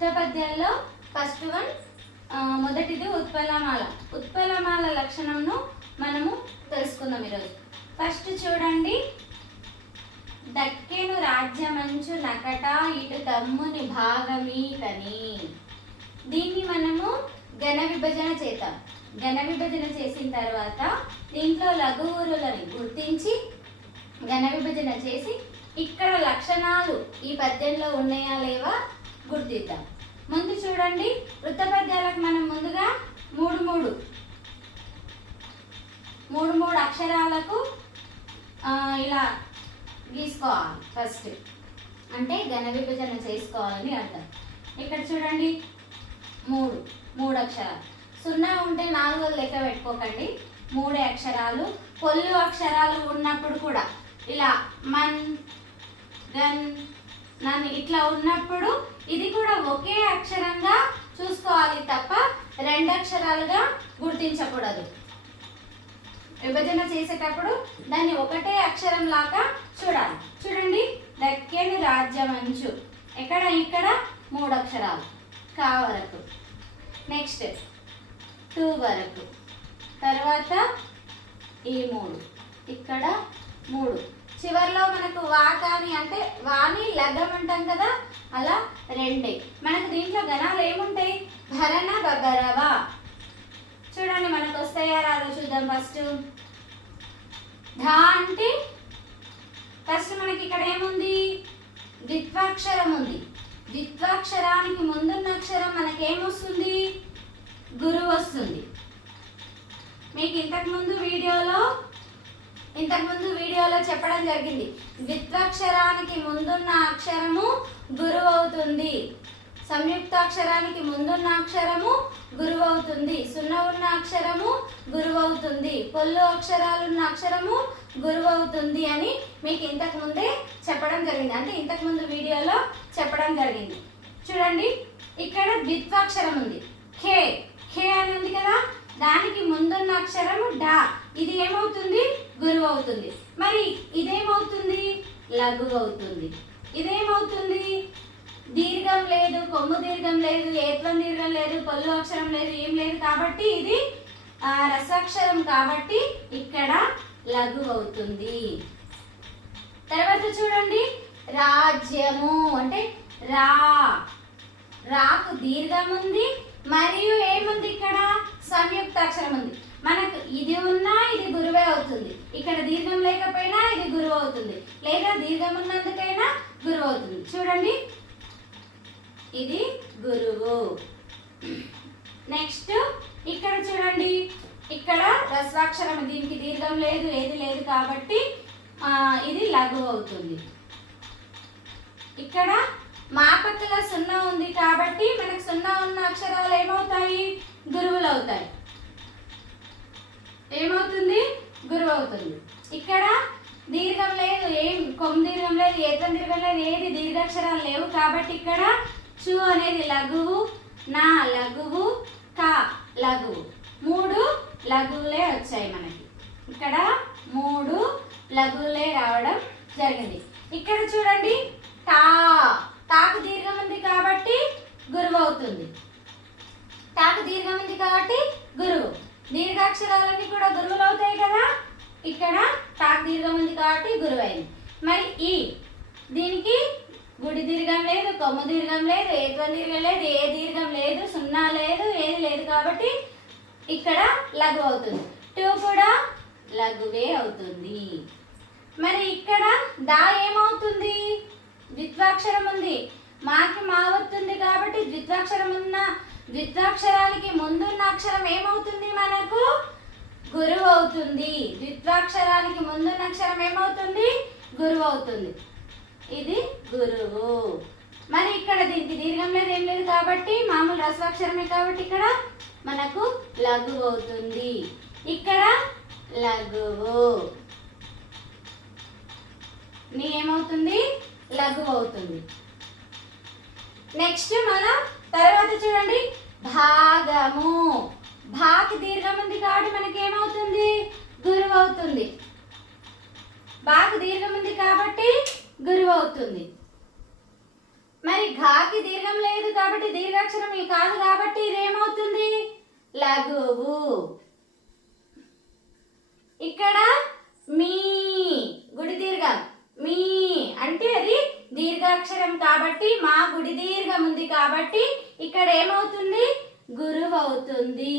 వృత్త పద్యాల్లో first one మొదటిది ఉత్పలమాల. ఉత్పలమాల లక్షణంను మనము తెలుసుకుందాం ఈరోజు. ఫస్ట్ చూడండి, దక్కెను రాజ్యమంచు నకట ఇటు తమ్ముని భాగమీతని. దీన్ని మనము ఘన విభజన చేద్దాం. ఘన విభజన చేసిన తర్వాత దీంట్లో లఘువురులని గుర్తించి ఘన విభజన చేసి ఇక్కడ లక్షణాలు ఈ పద్యంలో ఉన్నాయా లేవా గుర్తిద్దాం. ముందు చూడండి, వృత్త పద్యాలకు మనం ముందుగా మూడు అక్షరాలకు ఇలా గీసుకోవాలి. ఫస్ట్ అంటే ఘన విభజన చేసుకోవాలని అర్థం. ఇక్కడ చూడండి, మూడు అక్షరాలు. 0 ఉంటే 4 లెక్క పెట్టుకోకండి. 3 అక్షరాలు. పొల్లు అక్షరాలు ఉన్నప్పుడు కూడా ఇలా మన్, గన్, నన్ ఇట్లా ఉన్నప్పుడు ఇది కూడా ఒకే అక్షరంగా చూసుకోవాలి తప్ప 2 అక్షరాలుగా గుర్తించకూడదు. విభజన చేసేటప్పుడు దాన్ని ఒకటే అక్షరం లాగా చూడాలి. చూడండి, దక్కెను రాజ్యమంచు ఇక్కడ 3 అక్షరాలు కా వరకు, నెక్స్ట్ 2 వరకు, తర్వాత ఈ 3, ఇక్కడ 3, చివరిలో మనకు వా కానీ అంటే వాని లగ్గం అంటాం కదా, అలా 2. మనకు దీంట్లో గణాలు ఏముంటాయి? భరణ బబరవా. చూడండి మనకు వస్తాయా రాదో చూద్దాం. ఫస్ట్ ధా అంటే ఫస్ట్ మనకి ఇక్కడ ఏముంది? ద్విత్వాక్షరం ఉంది. ద్విత్వాక్షరానికి ముందున్న అక్షరం మనకేమొస్తుంది? గురువు వస్తుంది. మీకు ఇంతకుముందు వీడియోలో చెప్పడం జరిగింది, ద్విత్వాక్షరానికి ముందున్న అక్షరము గురువు అవుతుంది, సంయుక్తాక్షరానికి ముందున్న అక్షరము గురువు అవుతుంది, 0 ఉన్న అక్షరము గురువు అవుతుంది, పొల్లు అక్షరాలున్న అక్షరము గురువు అవుతుంది అని మీకు ఇంతకుముందే చెప్పడం జరిగింది. అంటే ఇంతకుముందు వీడియోలో చెప్పడం జరిగింది. చూడండి, ఇక్కడ ద్విత్వాక్షరం ఉంది. ఖే అని ఉంది కదా, దానికి ముందున్న అక్షరము డా. ఇది ఏమవుతుంది? గురువు అవుతుంది. మరి ఇదేమవుతుంది? లఘువు అవుతుంది. ఇదేమవుతుంది? దీర్ఘం లేదు, కొమ్ము దీర్ఘం లేదు, ఏత్వం దీర్ఘం లేదు, పొల్లు అక్షరం లేదు, ఏం లేదు కాబట్టి ఇది రసాక్షరం కాబట్టి ఇక్కడ లఘువు అవుతుంది. తర్వాత చూడండి, రాజ్యము అంటే రాకు దీర్ఘం ఉంది మరియు ఏముంది? ఇక్కడ సంయుక్తాక్షరం ఉంది. మనకు ఇది ఉన్నా ఇది గురువే అవుతుంది. ఇక్కడ దీర్ఘం లేకపోయినా ఇది గురువు అవుతుంది, లేదా దీర్ఘం ఉన్నందుకైనా గురువు అవుతుంది. చూడండి, ఇది గురువు. నెక్స్ట్ ఇక్కడ చూడండి, ఇక్కడ రస్వాక్షరం, దీనికి దీర్ఘం లేదు, ఏది లేదు కాబట్టి ఇది లఘువు అవుతుంది. ఇక్కడ మాపక్కల 0 ఉంది కాబట్టి మనకు 0 ఉన్న అక్షరాలు ఏమవుతాయి? గురువులు అవుతాయి. ఏమవుతుంది? గురువు అవుతుంది. ఇక్కడ దీర్ఘం లేదు, కొమ్ము దీర్ఘం లేదు, ఏత్వం దీర్ఘం లేదు, ఏది దీర్ఘాక్షరాలు లేవు కాబట్టి ఇక్కడ చు అనేది లఘువు, నా లఘువు, కా లఘువు. 3 లఘువులే వచ్చాయి మనకి. ఇక్కడ 3 లఘువులే రావడం జరిగింది. ఇక్కడ చూడండి, తాకు దీర్ఘం ఉంది కాబట్టి గురువు అవుతుంది. తాకు దీర్ఘం ఉంది కాబట్టి గురువు. దీర్ఘాక్షరాలన్నీ కూడా గురువులు అవుతాయి కదా. ఇక్కడ తాకు దీర్ఘం ఉంది కాబట్టి గురువు అయింది. మరి దీనికి గుడి దీర్ఘం లేదు, కొమ్ము దీర్ఘం లేదు, ఏత్వం దీర్ఘం లేదు, ఏ దీర్ఘం లేదు, 0 లేదు, ఏది లేదు కాబట్టి ఇక్కడ లఘువు అవుతుంది. 2 కూడా లఘువే అవుతుంది. మరి ఇక్కడ దా ఏమవుతుంది? ద్విత్వాక్షరం ఉంది, మాకి మా వస్తుంది కాబట్టి ద్విత్వాక్షరానికి ముందున్న అక్షరం ఏమవుతుంది? మనకు గురువు అవుతుంది. ద్విత్వాక్షరానికి ముందున్న అక్షరం ఏమవుతుంది? గురువు అవుతుంది. ఇది గురువు. మరి ఇక్కడ దీనికి దీర్ఘం లేదు, ఏం లేదు కాబట్టి మామూలు రస్వాక్షరమే కాబట్టి ఇక్కడ మనకు లఘువు అవుతుంది. ఇక్కడ లఘువు ఏమవుతుంది? లఘువు అవుతుంది. నెక్స్ట్ మనం తర్వాత చూడండి, భాగము. భాకి దీర్ఘం ఉంది కాబట్టి మనకి ఏమవుతుంది? గురువు అవుతుంది. బాకు దీర్ఘం ఉంది కాబట్టి గురువు అవుతుంది. మరి ఘాకి దీర్ఘం లేదు కాబట్టి దీర్ఘాక్షరం కాదు కాబట్టి ఇదేమవుతుంది లఘువు. ఇక్కడ మీ గుడి దీర్ఘం మీ అంటే అది దీర్ఘాక్షరం కాబట్టి మా గుడి దీర్ఘం ఉంది కాబట్టి ఇక్కడ ఏమవుతుంది గురువు అవుతుంది.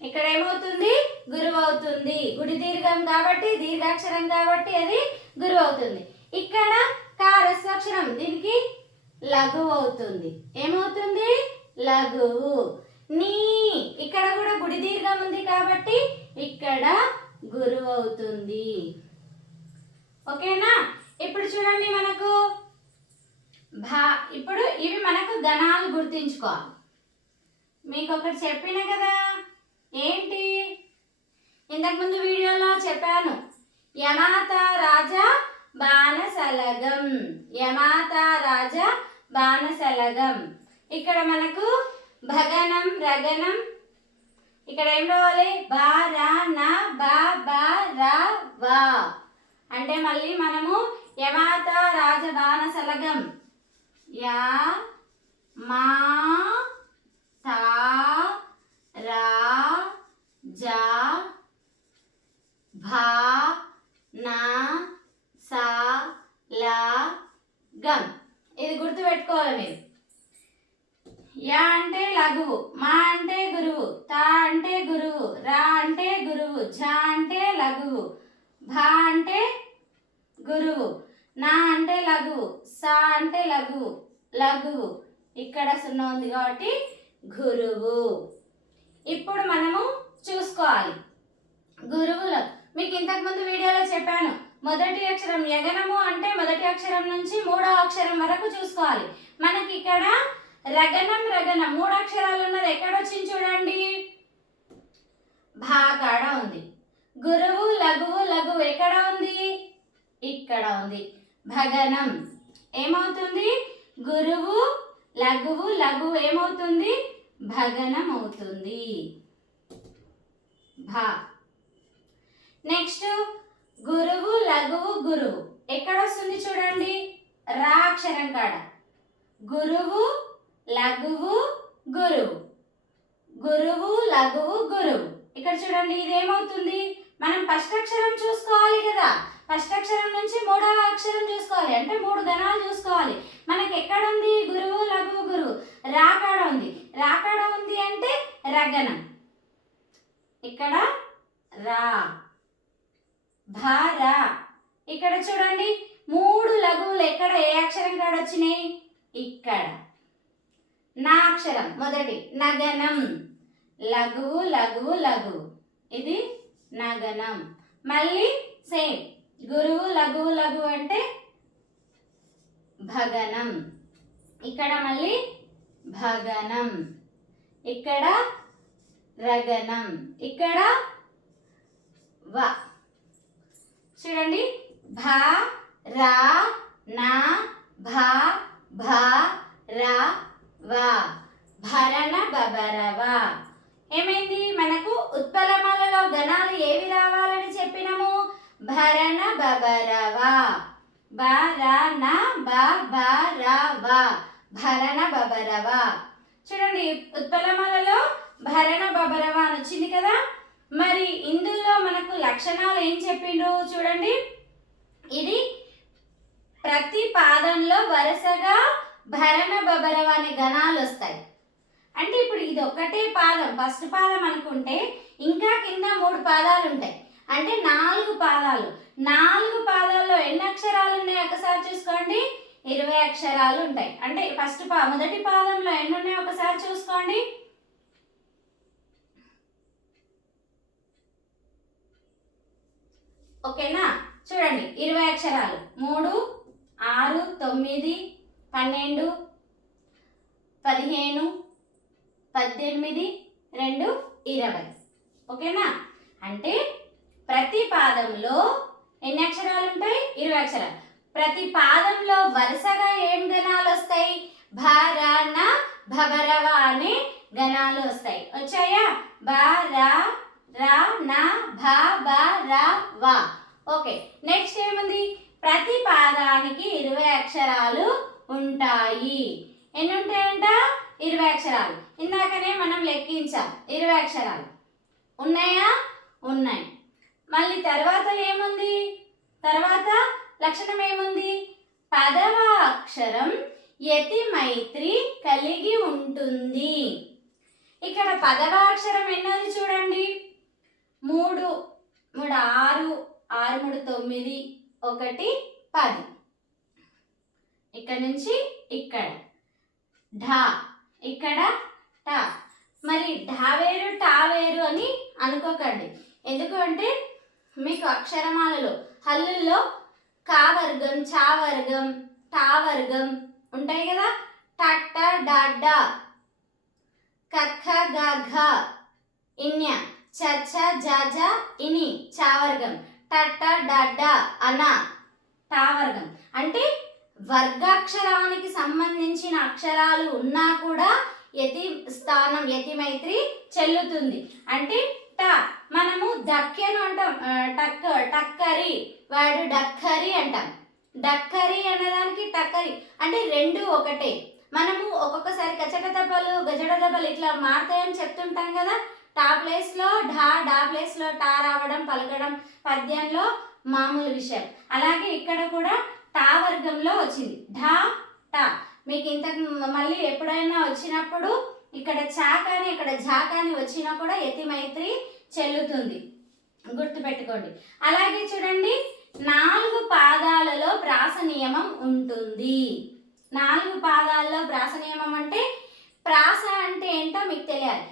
ఇక్కడ ఏమవుతుంది గురువు అవుతుంది. గుడి దీర్ఘం కాబట్టి దీర్ఘాక్షరం కాబట్టి అది గురువు అవుతుంది. ఇక్కడ కారస్వాక్షరం దీనికి లఘువు అవుతుంది. ఏమవుతుంది లఘువు. నీ ఇక్కడ కూడా గుడి దీర్ఘం ఉంది కాబట్టి ఇక్కడ గురువు అవుతుంది. ఓకేనా. ఇప్పుడు చూడండి మనకు ఇప్పుడు ఇవి మనకు గణాలు గుర్తించుకోవాలి. మీకు ఒకటి చెప్పిన కదా ఏంటి ఇంతకుముందు వీడియోలో చెప్పాను యమాత రాజా బాణసలగం. యమాత రాజా బాణసలగం. ఇక్కడ మనకు భగనం రగనం ఇక్కడ ఏం రావాలి బా రా నా బా బా రా వా అంటే మళ్ళీ మనము యమాత రాజ బాణసలగం యా మా తా రా జా భా నా సా లా గం. ఇది గుర్తుపెట్టుకోవాలి మీరు. యా అంటే లఘువు, మా అంటే గురువు, తా అంటే గురువు, రా అంటే గురువు, ఝా అంటే లఘువు, భా అంటే గురువు, నా అంటే లఘువు, సా అంటే లఘువు లఘువు. ఇక్కడ సున్నా ఉంది కాబట్టి గురువు. ఇప్పుడు మనము చూసుకోవాలి గురువులు. మీకు ఇంతకుముందు వీడియోలో చెప్పాను మొదటి అక్షరం యగనము అంటే మొదటి అక్షరం నుంచి మూడవ అక్షరం వరకు చూసుకోవాలి. మనకి ఇక్కడ రగనం రగనం మూడు అక్షరాలు ఉన్నది ఎక్కడ వచ్చింది చూడండి భా కాడ ఉంది. గురువు లఘువు లఘువు ఎక్కడ ఉంది ఇక్కడ ఉంది. భగనం ఏమవుతుంది గురువు లఘువు లఘువు ఏమవుతుంది భగనం అవుతుంది భా. నెక్స్ట్ గురువు లఘువు గురువు ఎక్కడ వస్తుంది చూడండి రా అక్షరం కాడ. గురువు లఘువు గురువు గురువు లఘువు గురువు. ఇక్కడ చూడండి ఇదేమవుతుంది మనం ఫస్ట్ అక్షరం చూసుకోవాలి కదా. ఫస్ట్ అక్షరం నుంచి మూడవ అక్షరం చూసుకోవాలి అంటే మూడు గణాలు చూసుకోవాలి. మనకి ఎక్కడ ఉంది గురువు లఘువు గురువు రాకాడ ఉంది. రాకాడ ఉంది అంటే రగనం. ఇక్కడ రా భారా. ఇక్కడ చూడండి మూడు లఘువులు ఎక్కడ ఏ అక్షరం కాడ వచ్చినాయి ఇక్కడ నా అక్షరం మొదటి నగనం. లఘువు లఘువు లఘువు ఇది నగనం. మళ్ళీ సేమ్ గురువు లఘువు లఘువు అంటే భగనం. ఇక్కడ మళ్ళీ భగనం. ఇక్కడ రగనం. ఇక్కడ వ. చూడండి భా రా నా భా భా రా వా భరణ బబరవ. ఏమైంది మనకు ఉత్పలమాలలో గణాలు ఏవి రావాలని చెప్పినాము భరణ బబరవ భరణ బబరవ భరణ బబరవ. చూడండి ఉత్పలమాలలో భరణ బబరవ అని వచ్చింది కదా. మరి ఇందులో మనకు లక్షణాలు ఏం చెప్పిండ్రు చూడండి. ఇది ప్రతి పాదంలో వరుసగా భరణ బబరవ అనే గణాలు వస్తాయి. అంటే ఇప్పుడు ఇది ఒక్కటే పాదం ఫస్ట్ పాదం అనుకుంటే ఇంకా కింద మూడు పాదాలు ఉంటాయి అంటే 4 పాదాలు. 4 పాదాల్లో ఎన్ని అక్షరాలు ఉన్నాయి ఒకసారి చూసుకోండి 20 అక్షరాలు ఉంటాయి. అంటే ఫస్ట్ మొదటి పాదంలో ఎన్ని ఉన్నాయి ఒకసారి చూసుకోండి. ఓకేనా. చూడండి 20 అక్షరాలు 3 6 9 12 15 18 2 20. ఓకేనా. అంటే ప్రతి పాదంలో ఎన్ని అక్షరాలు ఉంటాయి 20 అక్షరాలు. ప్రతి పాదంలో వరుసగా ఏం గణాలు వస్తాయి భరణ బబరవ అనే గణాలు వస్తాయి. వచ్చాయా భర రా నా భ బ ర వ. ఓకే నెక్స్ట్ ఏముంది ప్రతి పాదానికి 20 అక్షరాలు ఉంటాయి. ఎన్ని ఉంటాయంట? 20 అక్షరాలు. ఇందాకనే మనం లెక్కించాం 20 అక్షరాలు ఉన్నాయా? ఉన్నాయి. మళ్ళీ తర్వాత ఏముంది? తర్వాత లక్షణం ఏముంది? పదవ అక్షరం యతి మైత్రి కలిగి ఉంటుంది. ఇక్కడ పదవ అక్షరం ఎన్నోది చూడండి. 3 3 6 6 3 9 1 10. ఇక్కడ నుంచి ఇక్కడ ఢా, ఇక్కడ టా. మరి ఢా వేరు టా వేరు అని అనుకోకండి. ఎందుకు అంటే మీకు అక్షరమాలలో హల్లుల్లో కా వర్గం, చా వర్గం, టా వర్గం ఉంటాయి కదా. టట్ట డాడ్డ, కఖ గఘ, ఇన్య, చచ్చ జజ ఇని చా వర్గం, టట్ట డాడ్డ అన టా వర్గం. అంటే వర్గాక్షరానికి సంబంధించిన అక్షరాలు ఉన్నా కూడా యతి స్థానం యతి మైత్రి చెల్లుతుంది. అంటే ట మనము దక్కెను అంటాం. టక్కరి వాడు డక్కరి అంటాం. డక్కరి అనేదానికి టక్కరి అంటే రెండు ఒకటే. మనము ఒక్కొక్కసారి కచట దెబ్బలు గజడ దెబ్బలు ఇట్లా మారుతాయని చెప్తుంటాం కదా. టా ప్లేస్లో ఢా, డా ప్లేస్లో టా రావడం పలకడం పద్యంలో మామూలు విషయం. అలాగే ఇక్కడ కూడా టా వర్గంలో వచ్చింది ఢా టా. మీకు ఇంతకు మళ్ళీ ఎప్పుడైనా వచ్చినప్పుడు ఇక్కడ చా కానీ ఇక్కడ ఝా కానీ వచ్చినా కూడా యతి మైత్రి చెల్లుతుంది, గుర్తుపెట్టుకోండి. అలాగే చూడండి 4 పాదాలలో ప్రాస నియమం ఉంటుంది. 4 పాదాల్లో ప్రాస నియమం అంటే ప్రాస అంటే ఏంటో మీకు తెలియాలి.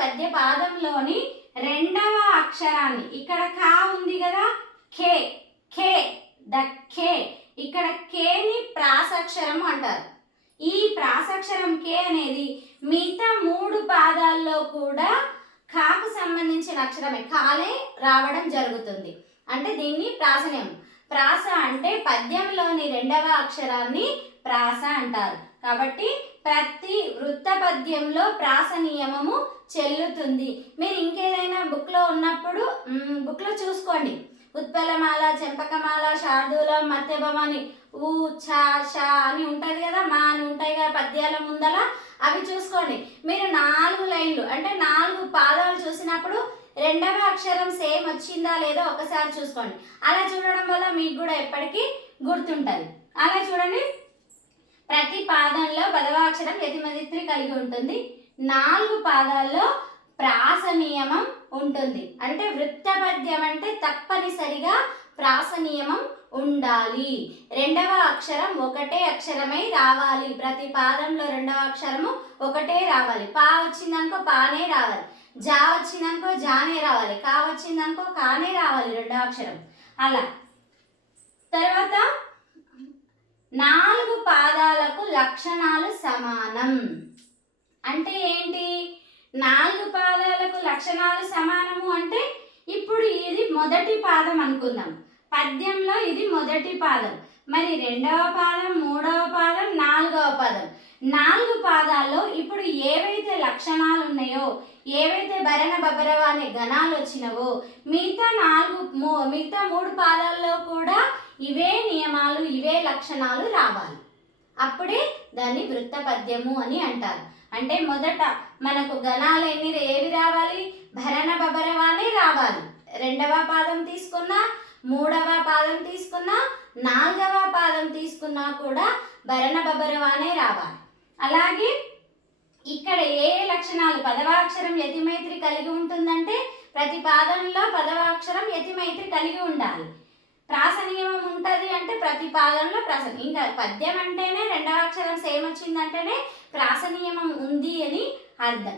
పద్య పాదంలోని రెండవ అక్షరాన్ని ఇక్కడ కా ఉంది కదా, ఖే ఖే దక్కే, ఇక్కడ కేని ప్రాసక్షరం అంటారు. ఈ ప్రాసక్షరం కే అనేది మిగతా 3 పాదాల్లో కూడా కాకు సంబంధించిన అక్షరమే కాలే రావడం జరుగుతుంది. అంటే దీన్ని ప్రాసనియం. ప్రాస అంటే పద్యంలోని రెండవ అక్షరాన్ని ప్రాస అంటారు. కాబట్టి ప్రతి వృత్త పద్యంలో ప్రాస నియమము చెల్లుతుంది. మీరు ఇంకేదైనా బుక్లో ఉన్నప్పుడు బుక్లో చూసుకోండి. ఉత్పలమాల, చెంపకమాల, శార్దూలం, మధ్యభవాని, ఊ ఛా షా అని ఉంటుంది కదా, మా అని ఉంటాయి కదా పద్యాల ముందల. అవి చూసుకోండి. మీరు 4 లైన్లు అంటే 4 పాదాలు చూసినప్పుడు రెండవ అక్షరం సేమ్ వచ్చిందా లేదో ఒకసారి చూసుకోండి. అలా చూడడం వల్ల మీకు కూడా ఎప్పటికీ గుర్తుంటుంది. అలా చూడండి. ప్రతి పాదంలో పదవ అక్షరం యతి మైత్రి కలిగి ఉంటుంది. 4 పాదాల్లో ప్రాస నియమం ఉంటుంది. అంటే వృత్త పద్యం అంటే తప్పనిసరిగా ప్రాస నియమం ఉండాలి. రెండవ అక్షరం ఒకటే అక్షరమై రావాలి. ప్రతి పాదంలో రెండవ అక్షరము ఒకటే రావాలి. పా వచ్చిందనుకో పానే రావాలి, జా వచ్చిందనుకో జానే రావాలి, కా వచ్చిందనుకో కానే రావాలి రెండవ అక్షరం. అలా తర్వాత 4 పాదాలకు లక్షణాలు సమానం. అంటే ఏంటి? 4 పాదాలకు లక్షణాలు సమానము అంటే ఇప్పుడు ఇది మొదటి పాదం అనుకుందాం. పద్యంలో ఇది మొదటి పాదం. మరి రెండవ పాదం, మూడవ పాదం, 4వ పాదం. 4 పాదాల్లో ఇప్పుడు ఏవైతే లక్షణాలు ఉన్నాయో, ఏవైతే భరణ బబరవ అనే గణాలు వచ్చినవో మిగతా 3 పాదాల్లో కూడా ఇవే నియమాలు, ఇవే లక్షణాలు రావాలి. అప్పుడే దాన్ని వృత్త పద్యము అని అంటారు. అంటే మొదట మనకు గణాలు ఏవి రావాలి? భరణ బబరవానే రావాలి. రెండవ పాదం తీసుకున్నా, మూడవ పాదం తీసుకున్నా, 4వ పాదం తీసుకున్నా కూడా భరణ బబరవానే రావాలి. అలాగే ఇక్కడ ఏ లక్షణాలు? పదవ అక్షరం యతి మైత్రి కలిగి ఉంటుందంటే ప్రతి పాదంలో పదవ అక్షరం యతి మైత్రి కలిగి ఉండాలి. ప్రాస నియమం ఉంటుంది అంటే ప్రతి పాదంలో ప్రాస. ఇంకా పద్యం అంటేనే రెండవ అక్షరం సేమ్ వచ్చిందంటేనే ప్రాస నియమం ఉంది అని అర్థం.